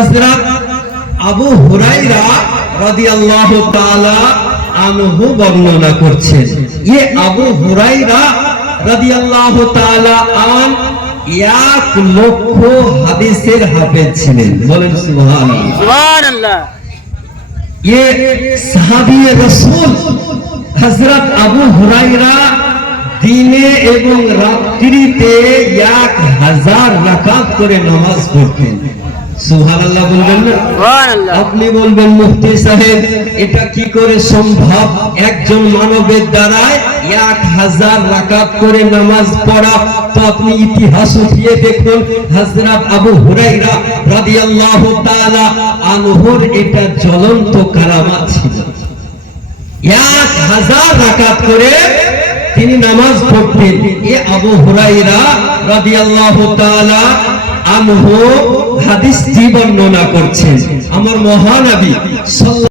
হযরত আবু হুরায়রা রাদিয়াল্লাহু তাআলা আনহু বর্ণনা করছেন। ये আবু হুরায়রা রাদিয়াল্লাহু তাআলা আন 1 লক্ষ হাদিসের হাফেজ ছিলেন। বলেন সুবহানাল্লাহ। সুবহানাল্লাহ। ये সাহাবী রাসূল হযরত আবু হুরায়রা দিনে এবং রাত্রিতে 1000 রাকাত করে নামাজ পড়তেন। সুবহানাল্লাহ বলবেন না? সুবহানাল্লাহ। আপনি বলবেন মুফতি সাহেব এটা কি করে সম্ভব একজন মানবের দ্বারা 1000 রাকাত করে নামাজ পড়া? তো আপনি ইতিহাস উঠিয়ে দেখুন, হযরত আবু হুরায়রা রাদিয়াল্লাহু তাআলা আনহুর এটা জ্বলন্ত কারামাত ছিল। 1000 রাকাত করে তিনি নামাজ পড়তেন। এ আবু হুরায়রা রাদিয়াল্লাহু তাআলা আনহু হাদিসটি বর্ণনা করছেন। আমার মহানবী